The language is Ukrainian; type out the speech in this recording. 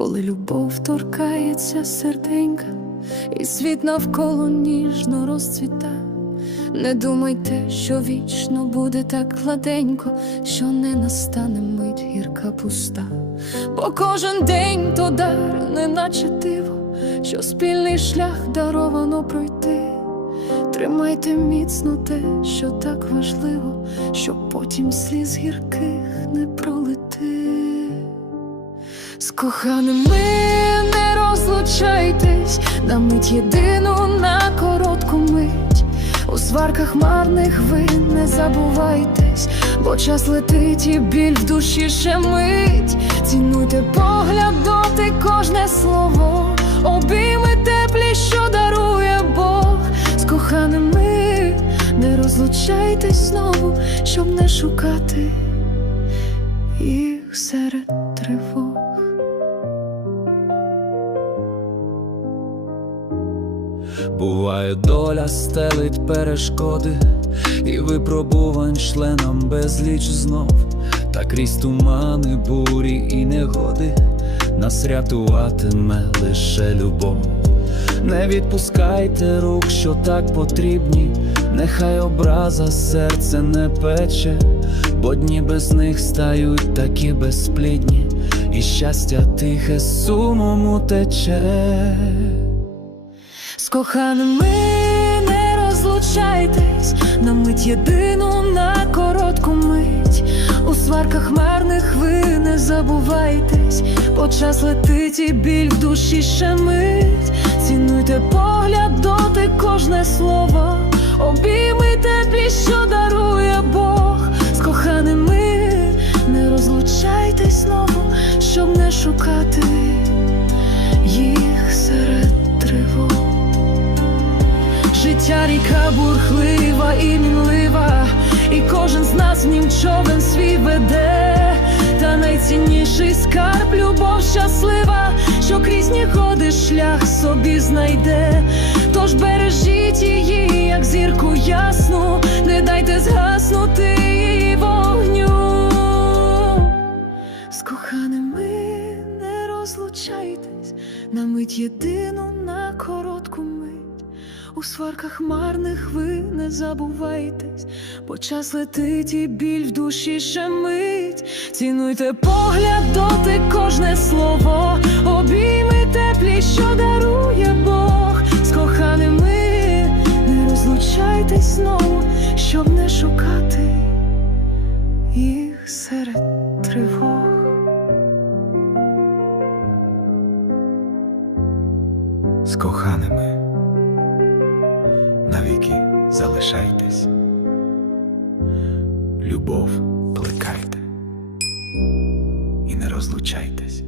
любов торкається серденька, і світ навколо ніжно розцвіта. Не думайте, що вічно буде так гладенько, що не настане мить гірка пуста. Бо кожен день то дар, неначе диво, що спільний шлях даровано пройти. Тримайте міцно те, що так важливо, щоб потім сліз гірких не пролити. З коханими не розлучайтесь, на мить єдину на коротку мить. У сварках марних ви не забувайтесь, бо час летить і біль в душі ще мить. Цінуйте погляд, доти кожне слово, обійми теплі, що дарує Бог. З коханими не розлучайтесь знову, щоб не шукати їх серед тривог. Буває, доля стелить перешкоди, і випробувань членам безліч знов, та крізь тумани, бурі і негоди нас рятуватиме лише любов. Не відпускайте рук, що так потрібні, нехай образа серце не пече, бо дні без них стають такі безплідні, і щастя тихе сумом утече. Коханими не розлучайтесь, на мить єдину на коротку мить. У сварках марних ви не забувайтесь, бо час летить і біль в душі ще мить. Цінуйте погляд, доти кожне слово, обійми теплі, що дарує Бог. З коханими не розлучайтесь знову, щоб не шукати їх серед тривог. Життя ріка бурхлива і мінлива, і кожен з нас в нім човен свій веде. Та найцінніший скарб, любов щаслива, що крізь нігоди шлях собі знайде. Тож бережіть її, як зірку ясну, не дайте згаснути її вогню. З коханими не розлучайтесь, на мить єдину на коротку мить. У сварках марних ви не забувайтесь, бо час летить і біль в душі ще мить. Цінуйте погляд, доти кожне слово, обійми теплі, що дарує Бог. З коханими не розлучайтесь знову, щоб не шукати їх серед тривог. з коханими. Навіки залишайтесь. Любов плекайте і не розлучайтесь.